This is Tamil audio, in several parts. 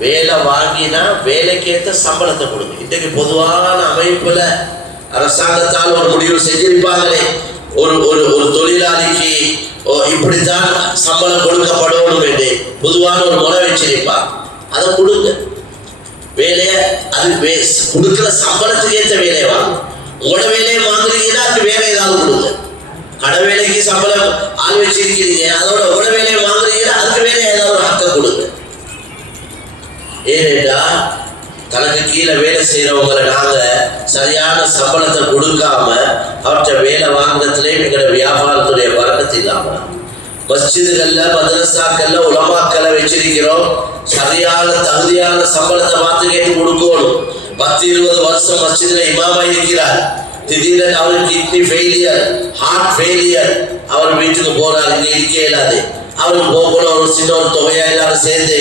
வேலை வாங்கினா வேலைக்கேற்ற சம்பளத்தை கொடுங்க. இன்றைக்கு பொதுவான அமைப்புல அரசாங்கத்தால் ஒரு முடிவு செஞ்சிருப்பாங்களே. ஒரு ஒரு ஒரு தொழிலாளிக்கு ஓ, இப்படித்தான் சம்பளம் கொடுக்கப்படணும் என்று பொதுவான ஒரு முறை வச்சிருப்பான் அதை கொடுங்க. வேலையை அது வே- சம்பளத்துக்கு ஏற்ற வேலையை வாங்க. உங்களோட வேலையை வாங்குறீங்கன்னா அதுக்கு வேலை ஏதாவது கொடுங்க. கடை வேலைக்கு சம்பளம் ஆள் வச்சிருக்கிறீங்க. அதோட கீழே வேலை செய்யறவங்களை நாங்க சரியான சம்பளத்தை கொடுக்காம அவற்றை வேலை வாங்குறதுலே எங்களோட வியாபாரத்துடைய வழக்கத்து இல்லாம மஸ்ஜிதுகள்ல மதரசாக்கள்ல உலமாக்களை வச்சிருக்கிறோம். சரியான தகுதியான சம்பளத்தை பார்த்து கேட்டு கொடுக்கணும். பத்து இருபது வருஷம் மஸ்ஜிதுல இமாமா இருக்கிறார். திடீரென அவருக்கு கிட்னி ஃபெயிலியர் ஹார்ட் ஃபெயிலியர் அவர் வீட்டுக்கு போறாரு இங்க இருக்க இயலாது அவருக்கு கோகுலம் ஒரு சின்ன தொகையா எல்லாரும் சேர்ந்து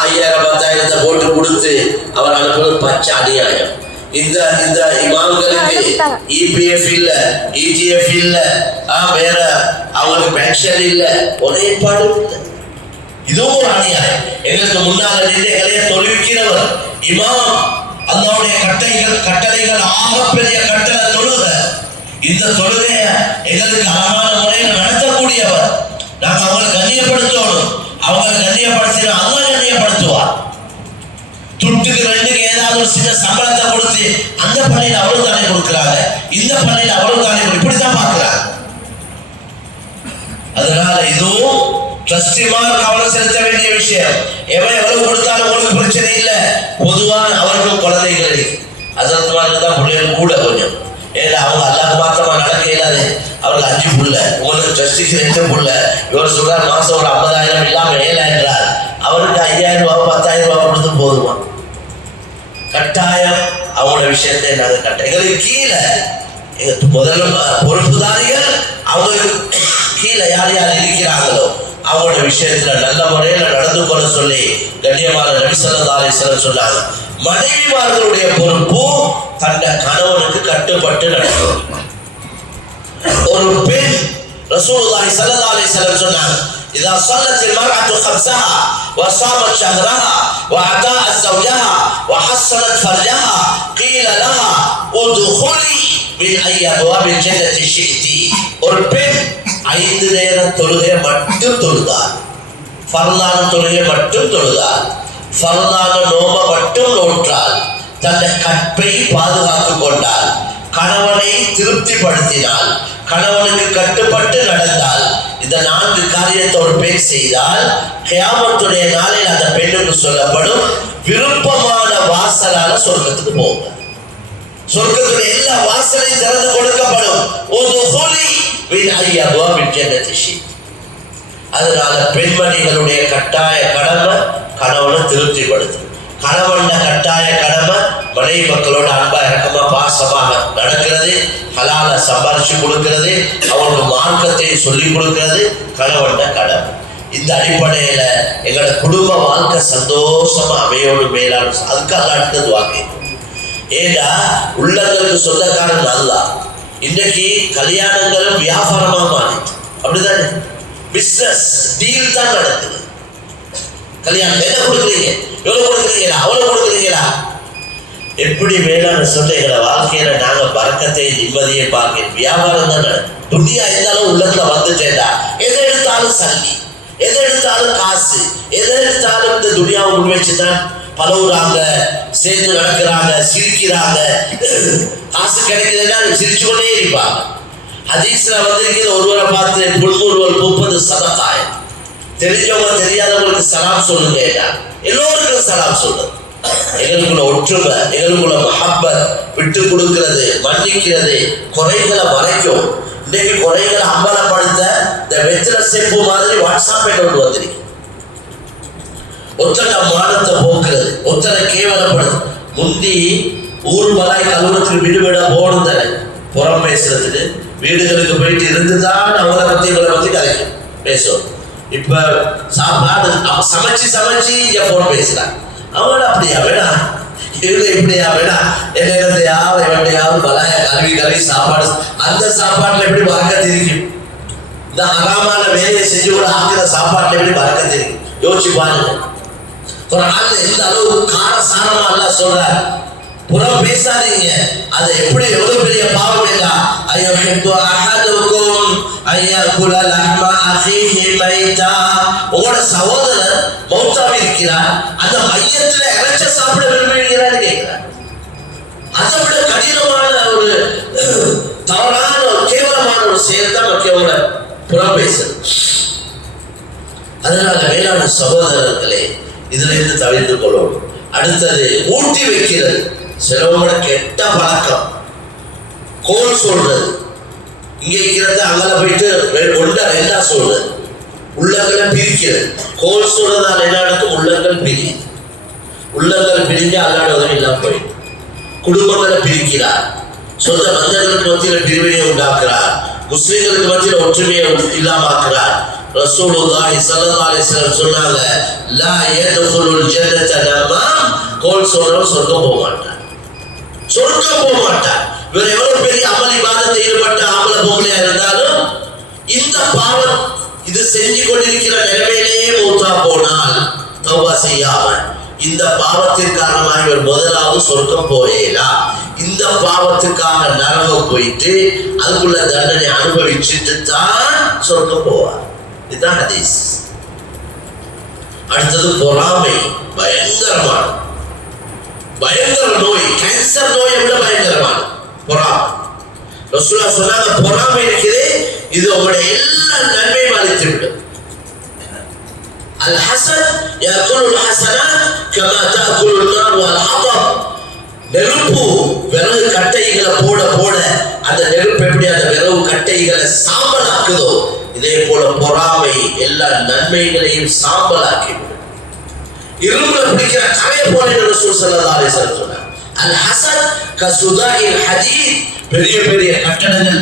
ஐயாயிரம் பத்தாயிரத்தை போட்டு கொடுத்து அவர் அனுப்புறது பச்சை அநியாயம். இந்த இந்த இமாம்களுக்கு இபிஎஃப் இல்ல இஜிஎஃப் இல்ல வேற அவங்களுக்கு பென்ஷன் இல்ல ஒரே பாடு இதுவும் ஒரு அநியாயம். எங்களுக்கு முன்னால் நின்று எங்களையே தொழுவிக்கிறவர் இமாம் அல்லாவுடைய கட்டைகள் கட்டளைகள் ஆகப்பெரிய கட்டளை தொழுக. இந்த தொழுகைய எங்களுக்கு அழகான முறையில் நடத்தக்கூடியவர் நாம் அவங்களை கண்ணியப்படுத்தணும். அவங்களை கண்ணியப்படுத்தினா அல்லாஹ் கண்ணியப்படுத்துவா. துட்டுக்கு ரெண்டுக்கு ஏதாவது ஒரு சின்ன சம்பளத்தை கொடுத்து அந்த பள்ளியில் அவ்வளவு தானே கொடுக்குறாங்க? இந்த பள்ளியில் அவ்வளவு தானே இப்படித்தான் பார்க்கிறாங்க. அதனால இதுவும் ட்ரஸ்டிமார் கவனம் செலுத்த வேண்டிய விஷயம். எவன் எவ்வளவு கொடுத்தாலும் உங்களுக்கு பிரச்சனை இல்லை. பொதுவா அவருக்கும் குழந்தைகள் இருக்கு தான் பிள்ளைகள் கூட கொஞ்சம். ஏன்னா அவங்க அல்லாஹ் மாத்திரமா நடக்க இயலாது அவருக்கு அஞ்சு புள்ள. உங்களுக்கு ட்ரஸ்டிக்கு ரெண்டு புள்ள. இவர் சொல்றார் மாசம் ஒரு ஐம்பதாயிரம் இல்லாம என்றார். அவருக்கு ஐயாயிரம் ரூபாய் பத்தாயிரம் ரூபாய் கொடுத்து போதுமா? கட்டாயம் அவங்களோட விஷயத்தை நாங்கள் கட்டாயம். எங்களுக்கு கீழே எங்க முதல்ல பொறுப்புதாரிகள் அவங்களுக்கு கீழே யார் யார் இருக்கிறாங்களோ அவங்களோட விஷயத்துல நல்ல முறையில் நடந்து கொள்ள சொல்லி கண்ணியமான நபிசல்லாசலம் சொன்னாங்க. மனைவிமார்களுடைய பொறுப்பு தன்னை கணவனுக்கு கட்டுப்பட்டு நடக்கும். ஒரு பெண் ரசூலுல்லாஹி ஸல்லல்லாஹு அலைஹி வஸல்லம் சொன்னாங்க إذا صلت المرأة خمسها وصامت شهرها وأطاعت زوجها وحصنت فرجها قيل لها ادخلي من أي أبواب الجنة شئت ஒரு பெண் ஐந்து நேர தொழுகை மட்டும் தொழுதார் ஃபர்லான தொழுகை மட்டும் தொழுதார் ஃபர்லான நோம மட்டும் நோற்றாள் தன்னை கற்பை பாதுகாத்துக் கொண்டாள் கணவனை திருப்திப்படுத்தினால் கணவனுக்கு கட்டுப்பட்டு நடந்தால் இந்த நான்கு காரியத்தை ஒரு பெண் செய்தால் கியாமத்துடைய நாளில் அந்த பெண்ணுக்கு சொல்லப்படும் விருப்பமான வாசலால சொர்க்கத்துக்கு போகும். சொர்க்கத்துடைய எல்லா வாசலையும் திறந்து கொடுக்கப்படும். ஒரு ஹோலி ஐயாவா விஜயநதிஷி அதனால பெண்மணிகளுடைய கட்டாய கடமை கணவனை திருப்திப்படுத்தும். கணவன கட்டாய கடமை மனைவி மக்களோட அன்பா இறக்கமா பாசமாக சம்பாதிச்சு கொடுக்கிறது அவங்களுக்கு மார்க்கத்தை சொல்லி கொடுக்கிறது கணவன கடன். இந்த அடிப்படையில எங்களோட குடும்ப வாழ்க்கை சந்தோஷமா அமையோடு மேலான அதுக்காக அடுத்தது வாங்க ஏன்னா உள்ளங்களுக்கு சொந்தக்காரன் நல்லா. இன்னைக்கு கல்யாணங்களும் வியாபாரமா மாறிட்டு. அப்படிதானே? பிஸ்னஸ் டீல் தான் நடக்குது. கல்யாணம் என்ன கொடுக்குறீங்க? எவ்வளவு கொடுக்குறீங்க? அவ்வளவு கொடுக்குறீங்க. எப்படி வேளாண் சொல்ல வாழ்க்கையில நாங்க பறக்கத்தை நிம்மதியை பார்க்க வியாபாரம் தான் நடக்கும் துணியா இருந்தாலும் உள்ளத்துல வந்துட்டேடா எதை எடுத்தாலும் சல்லி எதை எடுத்தாலும் காசு. எதை எடுத்தாலும் இந்த துணியாவை முன் வச்சுதான் சேர்ந்து நடக்கிறாங்க சிரிக்கிறாங்க. காசு கிடைக்குதுன்னா சிரிச்சு கொண்டே இருப்பாங்க. ஹதீஸ்ல வந்திருக்கிற ஒருவரை பார்த்து புல்முருவல் முப்பது சதத்தாயம் தெரிஞ்சவங்க தெரியாதவங்களுக்கு சலாம் சொல்லுங்க எல்லோருக்கும் சலாம் சொல்லுங்க. எங்களுக்குள்ள ஒற்றுமை எங்களுக்குள்ள மஹப்பத் விட்டு கொடுக்கிறது மன்னிக்கிறது குறைகளை மறைக்கும் இன்னைக்கு குறைகளை அம்பலப்படுத்த இந்த வெத்திர செப்பு மாதிரி வாட்ஸ்அப்பை கொண்டு வந்திருக்கு. ஒத்தனை மானத்தை போக்குறது ஒத்தனை கேவலப்படுது. முந்தி ஊர் மலாய் கல்லூரத்துக்கு வீடு வீடா போகணும் தானே புறம் பேசுறதுக்கு வீடுகளுக்கு போயிட்டு இருந்து தான் அவங்கள பத்தி இவங்களை பத்தி கதைக்கும் பேசுவோம். இப்ப சாப்பாடு சமைச்சு சமைச்சு இங்க போன் பேசுறான் அவன் அப்படியா வேணா? இவங்க இப்படியா வேணா? என்னத்தையாவது இவன்டையாவது பலாய கல்வி கல்வி சாப்பாடு அந்த சாப்பாட்டுல எப்படி வழக்க தெரியும்? இந்த அகாமான வேலையை செஞ்சு கூட ஆக்கிற சாப்பாட்டுல எப்படி வழக்க தெரியும்? யோசிச்சு பாருங்க. குரான்ல எந்த அளவு காரசாரமா அல்லாஹ் சொல்றார்? புறம் பேசாதீங்க. அது எப்படி எவ்வளவு பெரிய பாவம் ஐயோ ஐயுஹிப்பு அகாதவுக்கும் ஐயகுல லஹ்ம அஹீஹி மைதா உங்களோட சகோதரர் மௌத்தாவி இருக்கிறார். அந்த மையத்துல இறைச்ச சாப்பிட விரும்புகிறீங்களான்னு கேட்கிறார். அதை விட கடினமான ஒரு தவறான ஒரு கேவலமான ஒரு செயல் தான் மக்களோட புறம் பேசுறது அதனால வேளாண் சகோதரர்களே இதுல இருந்து தவிர்த்து கொள்ளணும் அடுத்தது ஊட்டி வைக்கிறது. சிலவங்களோட கெட்ட பழக்கம். கோல் சொல்றது. இங்கே இருக்கிறது அங்கே போயிட்டு ஒன்றா ரெண்டா சொல்றது உள்ளங்களை பிரிக்கிறது. கோல் சொல்றதால என்ன நடக்கும் உள்ளங்கள் பிரியும் உள்ளங்கள் பிரிஞ்சு அல்லாட உதவி இல்லாமல் போயிடும். குடும்பங்களை பிரிக்கிறார். சொந்த மனிதர்களுக்கு மத்தியில் பிரிவினை உண்டாக்குறார். முஸ்லிம்களுக்கு மத்தியில் ஒற்றுமையை இல்லாமாக்குறார். ரசூலுல்லாஹி ஸல்லல்லாஹு அலைஹி வஸல்லம் சொன்னாங்க லா யதுகுலுல் ஜன்னத நமாம் கோல் சொல்றவன் சொர்க்கம் போக மாட்டான். சொர்க்கம் போக மாட்டான். இவர் எவ்வளவு பெரிய அமல் இபாதத்தை ஈடுபட்ட ஆம்பள பொம்பளையா இருந்தாலும் இந்த பாவம் இது செஞ்சு கொண்டிருக்கிற நிலைமையிலேயே மூத்தா போனால் தவா செய்யாம இந்த பாவத்தின் காரணமாக இவர் முதலாவது சொர்க்கம் போயேலா இந்த பாவத்துக்காக நரகம் போயிட்டு அதுக்குள்ள தண்டனை அனுபவிச்சுட்டு தான் சொர்க்கம் போவார். இதுதான் ஹதீஸ். அடுத்தது பொறாமை பயங்கரமான. பயங்கர நோய் கேன்சர் நோயை விட பயங்கரமான பொறாமை ரசூலா சொன்னாங்க பொறாமை இருக்குது இது உங்களுடைய எல்லா நன்மையும் அளித்து விடும் الحسد يأكل الحسنات كما تأكل النار والحطب நெருப்பு விறகு கட்டைகளை போட போட அந்த நெருப்பு எப்படி அந்த விறகு கட்டைகளை சாம்பலாக்குதோ இதே போல பொறாமை எல்லா நன்மைகளையும் சாம்பலாக்கிவிடும் இரும்புல பிடிக்கிற கரையை போல ரசூல் ஸல்லல்லாஹு அலைஹி வஸல்லம் சொன்னார் அல் ஹசன் கசுதாஇல் ஹதீத் பெரிய பெரிய கட்டடங்கள்